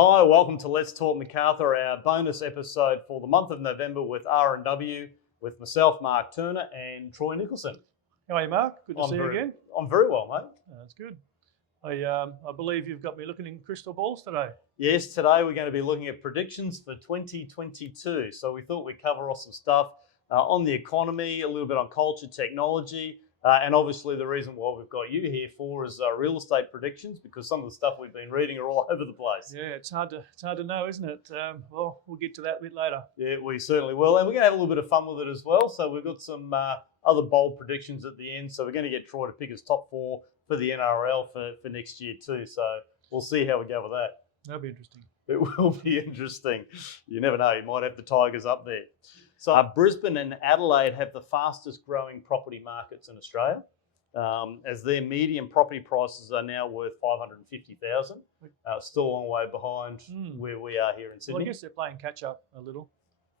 Hi, welcome to Let's Talk Macarthur, our bonus episode for the month of November with R&W, with myself, Mark Turner, and Troy Nicholson. How are you, Mark? Good to see you again. I'm very well, mate. That's good. I believe you've got me looking in crystal balls today. Yes, today we're going to be looking at predictions for 2022. So we thought we'd cover off some stuff on the economy, a little bit on culture, technology, and obviously the reason why we've got you here for is real estate predictions, because some of the stuff we've been reading are all over the place. Yeah, it's hard to know, isn't it? Well, we'll get to that a bit later. Yeah, we certainly will. And we're going to have a little bit of fun with it as well. So we've got some other bold predictions at the end. So we're going to get Troy to pick his top four for the NRL for next year too. So we'll see how we go with that. That'll be interesting. It will be interesting. You never know. You might have the Tigers up there. So Brisbane and Adelaide have the fastest growing property markets in Australia, as their median property prices are now worth $550,000. Still a long way behind where we are here in Sydney. Well, I guess they're playing catch up a little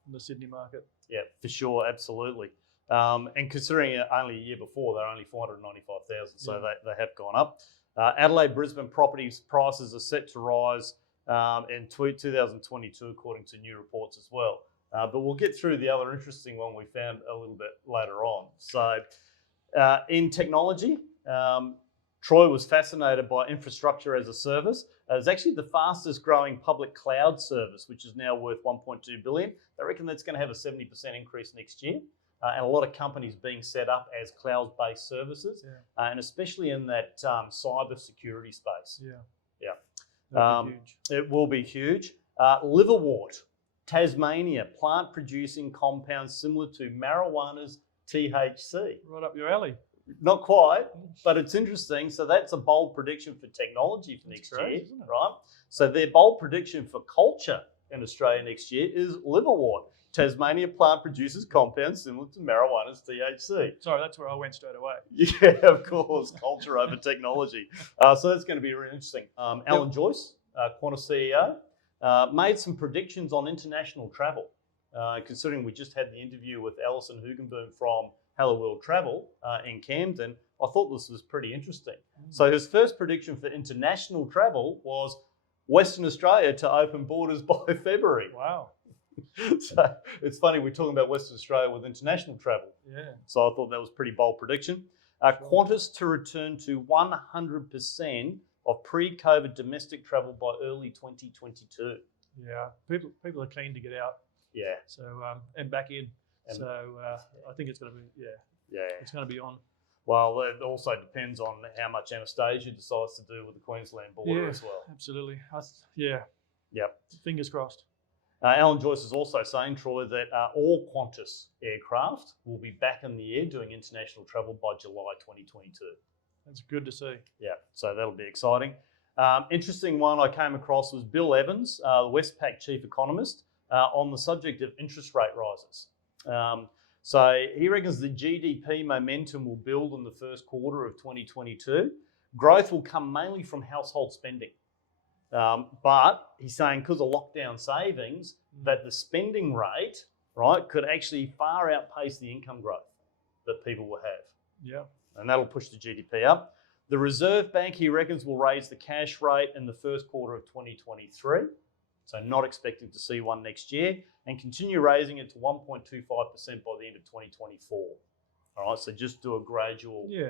in the Sydney market. Yeah, for sure, absolutely. And considering only a year before, they're only 495,000, so they have gone up. Adelaide, Brisbane properties prices are set to rise in 2022, according to new reports as well. But we'll get through the other interesting one we found a little bit later on. So in technology, Troy was fascinated by infrastructure as a service. It's actually the fastest growing public cloud service, which is now worth $1.2 billion. They reckon that's going to have a 70% increase next year. And a lot of companies being set up as cloud-based services, and especially in that cyber security space. That'll be huge. It will be huge. Liverwort, Tasmania, plant-producing compounds similar to marijuana's THC. Right up your alley. Not quite, but it's interesting. So that's a bold prediction for technology for next year, right? So their bold prediction for culture in Australia next year is Liverwort. Tasmania plant produces compounds similar to marijuana's THC. Sorry, that's where I went straight away. Yeah, of course, culture over technology. So that's going to be really interesting. Alan Joyce, Qantas CEO, made some predictions on international travel. Considering we just had the interview with Alison Hugenboom from Hello World Travel in Camden, I thought this was pretty interesting. So his first prediction for international travel was Western Australia to open borders by February. Wow. So it's funny, we're talking about Western Australia with international travel. Yeah. So I thought that was a pretty bold prediction. Qantas to return to 100% of pre-COVID domestic travel by early 2022. Yeah, people are keen to get out. Yeah. So and back in. I think it's going to be it's going to be on. Well, it also depends on how much Anastasia decides to do with the Queensland border as well. Absolutely. Yep. Fingers crossed. Alan Joyce is also saying, Troy, that all Qantas aircraft will be back in the air doing international travel by July 2022. That's good to see. Yeah, so that'll be exciting. Interesting one I came across was Bill Evans, the Westpac chief economist, on the subject of interest rate rises. So he reckons the GDP momentum will build in the first quarter of 2022. Growth will come mainly from household spending. But he's saying because of lockdown savings, that the spending rate, right, could actually far outpace the income growth that people will have. Yeah. And that'll push the GDP up. The Reserve Bank, he reckons, will raise the cash rate in the first quarter of 2023. So not expecting to see one next year, and continue raising it to 1.25% by the end of 2024. All right, so just do a gradual. Yeah,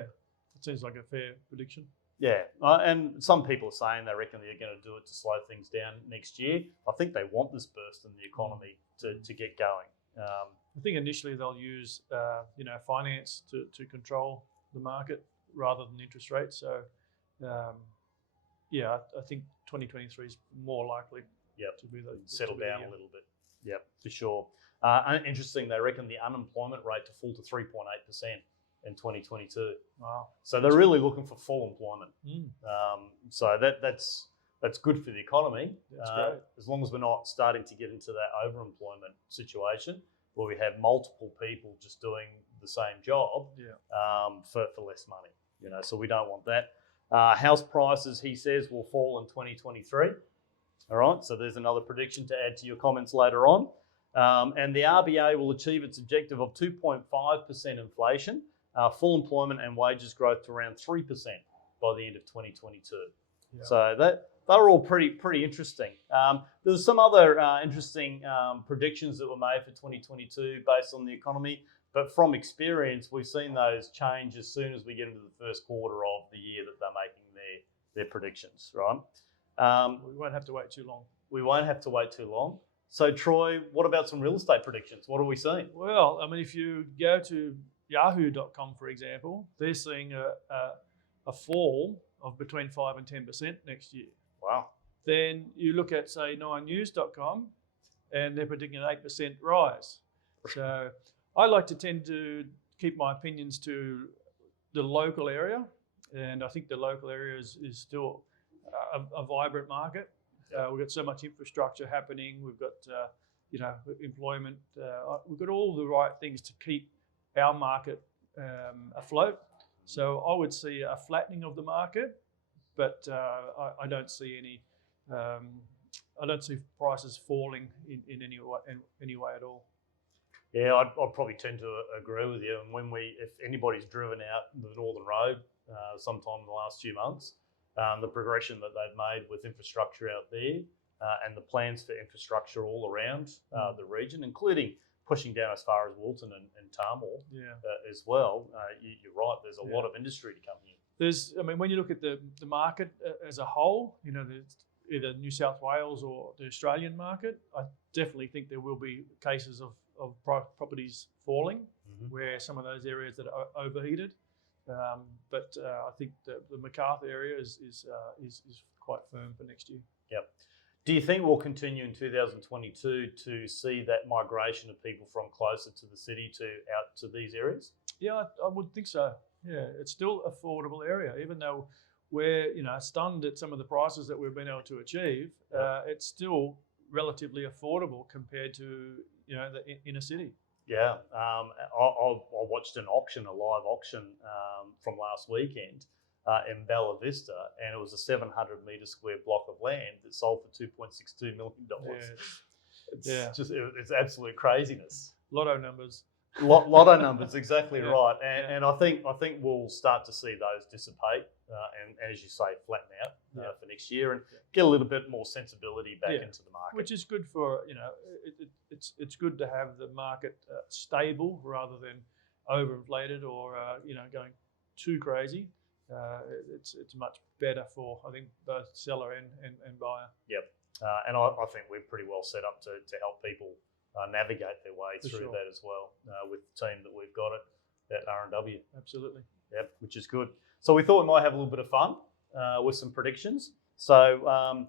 that seems like a fair prediction. Yeah, and some people are saying they reckon they're going to do it to slow things down next year. I think they want this burst in the economy to get going. I think initially they'll use finance to control the market rather than interest rates. So I think 2023 is more likely to be settle down a little bit. Yep, for sure. Interesting, they reckon the unemployment rate to fall to 3.8% in 2022. Wow! So they're really looking for full employment. So that's good for the economy. That's great. As long as we're not starting to get into that overemployment situation where we have multiple people just doing the same job for less money. So we don't want that. House prices, he says, will fall in 2023. All right, so there's another prediction to add to your comments later on. And the RBA will achieve its objective of 2.5% inflation, full employment and wages growth to around 3% by the end of 2022. Yeah. So they're all pretty interesting. There's some other interesting predictions that were made for 2022 based on the economy, but from experience, we've seen those change as soon as we get into the first quarter of the year that they're making their predictions, right? We won't have to wait too long. We won't have to wait too long. So, Troy, what about some real estate predictions? What are we seeing? Well, I mean, if you go to yahoo.com, for example, they're seeing a fall of between 5 and 10% next year. Wow. Then you look at, say, 9news.com, and they're predicting an 8% rise. So I like to tend to keep my opinions to the local area, and I think the local area is still a vibrant market. We've got so much infrastructure happening. We've got, employment. We've got all the right things to keep our market afloat. So I would see a flattening of the market, but I don't see any. I don't see prices falling in any way at all. Yeah, I'd probably tend to agree with you. And if anybody's driven out the Northern Road sometime in the last few months, the progression that they've made with infrastructure out there and the plans for infrastructure all around the region, including pushing down as far as Wilton and Tarmor as well. You're right, there's a lot of industry to come here. When you look at the market as a whole, there's either New South Wales or the Australian market, I definitely think there will be cases of properties falling where some of those areas that are overheated. But I think the Macarthur area is quite firm for next year. Yep. Do you think we'll continue in 2022 to see that migration of people from closer to the city out to these areas? Yeah, I would think so. Yeah, it's still an affordable area, even though we're stunned at some of the prices that we've been able to achieve. It's still relatively affordable compared to the inner city. Yeah, I watched a live auction from last weekend in Bella Vista, and it was a 700 metre square block of land that sold for $2.62 million. It's absolute craziness. Lotto numbers. Lotto numbers, exactly right. And I think we'll start to see those dissipate and, as you say, flatten out for next year and get a little bit more sensibility back into the market. Which is good for, it's good to have the market stable rather than overinflated or, going too crazy. It's much better for, I think, both seller and buyer. Yep. And I think we're pretty well set up to help people navigate their way through that as well with the team that we've got at R&W. Absolutely. Yep, which is good. So we thought we might have a little bit of fun with some predictions. So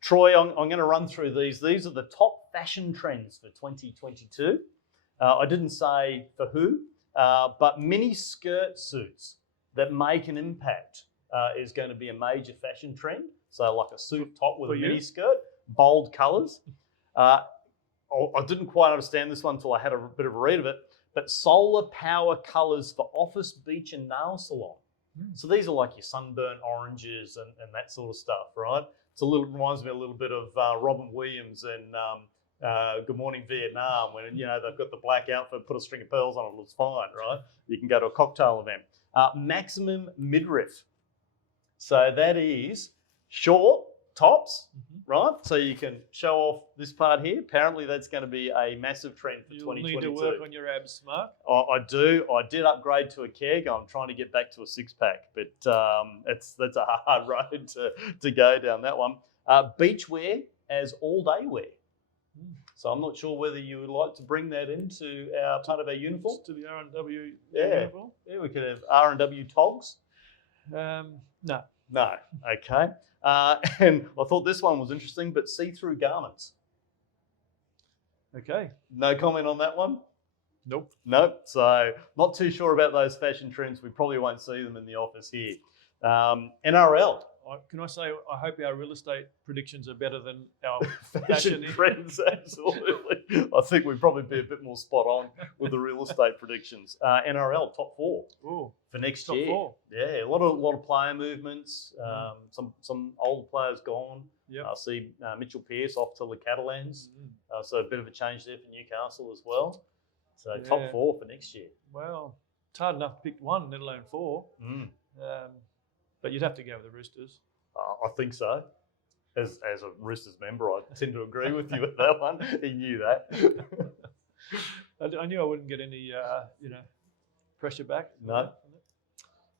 Troy, I'm going to run through these. These are the top fashion trends for 2022. I didn't say for who, but mini skirt suits that make an impact is going to be a major fashion trend. So like a suit top with a mini skirt, bold colours. I didn't quite understand this one until I had a bit of a read of it, but solar power colours for office, beach and nail salon. So these are like your sunburnt oranges and that sort of stuff, right? Reminds me a little bit of Robin Williams and Good Morning Vietnam when, they've got the black outfit, put a string of pearls on it, looks fine, right? You can go to a cocktail event. Maximum midriff. So that is short tops, right? So you can show off this part here. Apparently that's going to be a massive trend for 2022. You need to work on your abs, Mark. I do. I did upgrade to a keg. I'm trying to get back to a six-pack, but that's a hard road to go down that one. Beachwear as all-day wear. So I'm not sure whether you would like to bring that into part of our uniform. To the R&W uniform? Yeah, we could have R&W togs. No. No, okay. And I thought this one was interesting, but see-through garments. Okay. No comment on that one? Nope. So not too sure about those fashion trends. We probably won't see them in the office here. NRL. Can I say, I hope our real estate predictions are better than our fashion trends, absolutely. I think we'd probably be a bit more spot on with the real estate predictions. NRL, top four for next year. Top four. Yeah, a lot of player movements. Some old players gone. Yep. I see Mitchell Pearce off to the Catalans. So a bit of a change there for Newcastle as well. So top four for next year. Well, it's hard enough to pick one, let alone four. But you'd have to go with the Roosters. I think so. as a Roosters member, I tend to agree with you with that one. He knew that. I knew I wouldn't get any, pressure back. No.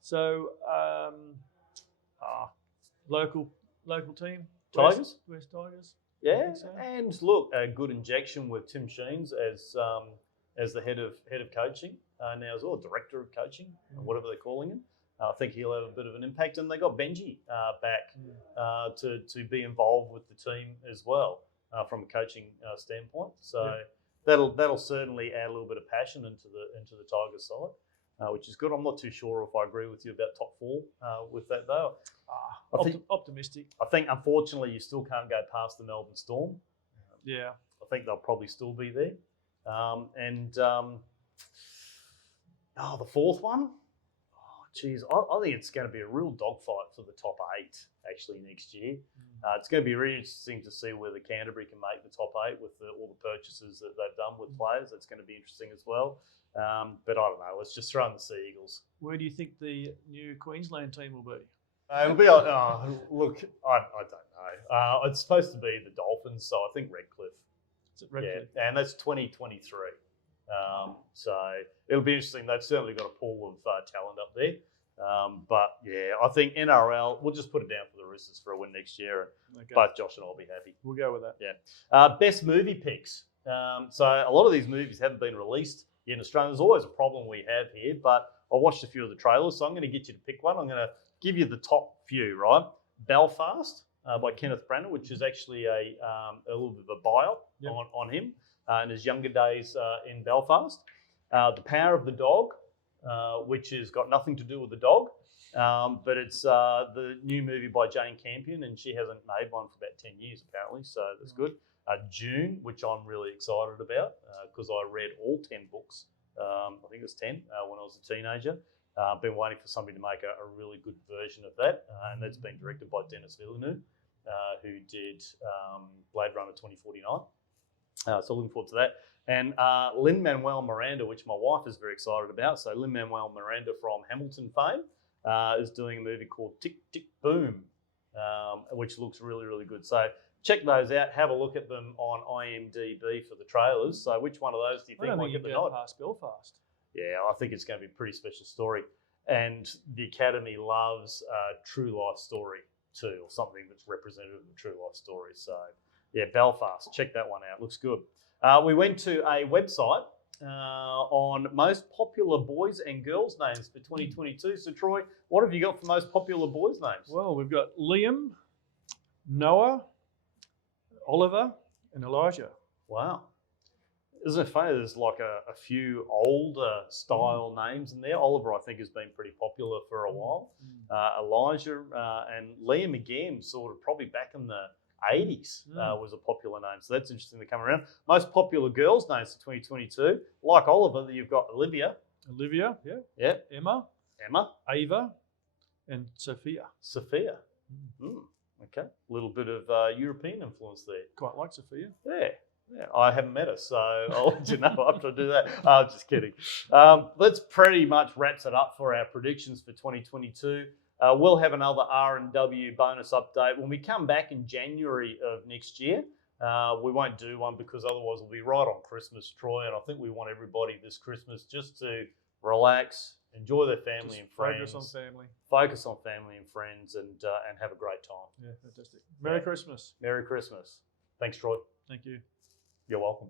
So, local team, Tigers? West Tigers. Yeah, So. and look, a good injection with Tim Sheens as the head of coaching now as well, director of coaching, whatever they're calling him. I think he'll have a bit of an impact, and they got Benji back to be involved with the team as well from a coaching standpoint. So that'll certainly add a little bit of passion into the Tigers side, which is good. I'm not too sure if I agree with you about top four with that though. I think Optimistic. I think unfortunately you still can't go past the Melbourne Storm. Yeah. I think they'll probably still be there. The fourth one. Geez, I think it's going to be a real dogfight for the top 8 actually next year. It's going to be really interesting to see whether Canterbury can make the top 8 with all the purchases that they've done with players. That's going to be interesting as well. But I don't know. Let's just throw in the Sea Eagles. Where do you think the new Queensland team will be? It'll be. Look, I don't know. It's supposed to be the Dolphins, so I think Redcliffe. Is it Redcliffe? Yeah, and that's 2023. So it'll be interesting. They've certainly got a pool of talent up there. But yeah, I think NRL, we'll just put it down for the Roosters for a win next year. And both Josh and I'll be happy. We'll go with that. Yeah. Best movie picks. So a lot of these movies haven't been released yet in Australia. There's always a problem we have here, but I watched a few of the trailers, so I'm going to get you to pick one. I'm going to give you the top few, right? Belfast by Kenneth Branagh, which is actually a little bit of a biop on him in his younger days in Belfast. The Power of the Dog, which has got nothing to do with the dog, but it's the new movie by Jane Campion, and she hasn't made one for about 10 years apparently, so that's good. June, which I'm really excited about because I read all 10 books. I think it was 10 when I was a teenager. I've been waiting for somebody to make a really good version of that, and that's been directed by Denis Villeneuve, who did Blade Runner 2049. So looking forward to that. And Lin-Manuel Miranda, which my wife is very excited about. So Lin-Manuel Miranda from Hamilton fame is doing a movie called Tick, Tick, Boom, which looks really, really good. So check those out. Have a look at them on IMDb for the trailers. So which one of those do you think might get the nod? Past Belfast. Yeah, I think it's going to be a pretty special story. And the Academy loves a true life story too, or something that's representative of a true life story. So yeah, Belfast, check that one out. Looks good. We went to a website on most popular boys and girls names for 2022. So Troy, what have you got for most popular boys names? Well, we've got Liam, Noah, Oliver, and Elijah. Wow. Isn't it funny? There's like a few older style names in there. Oliver, I think, has been pretty popular for a while. Elijah and Liam again, sort of probably back in the 80s was a popular name. So that's interesting to come around. Most popular girls' names for 2022, like Oliver, you've got Olivia. Olivia, yeah. Yeah. Emma, Ava, and Sophia. Sophia. Okay. A little bit of European influence there. Quite like Sophia. Yeah. I haven't met her, so I'll let you know after I do that. Just kidding. Let's pretty much wraps it up for our predictions for 2022. We'll have another R&W bonus update when we come back in January of next year. We won't do one because otherwise we'll be right on Christmas, Troy, and I think we want everybody this Christmas just to relax, enjoy their family and friends. Focus on family. Focus on family and friends and have a great time. Yeah, fantastic. Merry Christmas. Merry Christmas. Thanks, Troy. Thank you. You're welcome.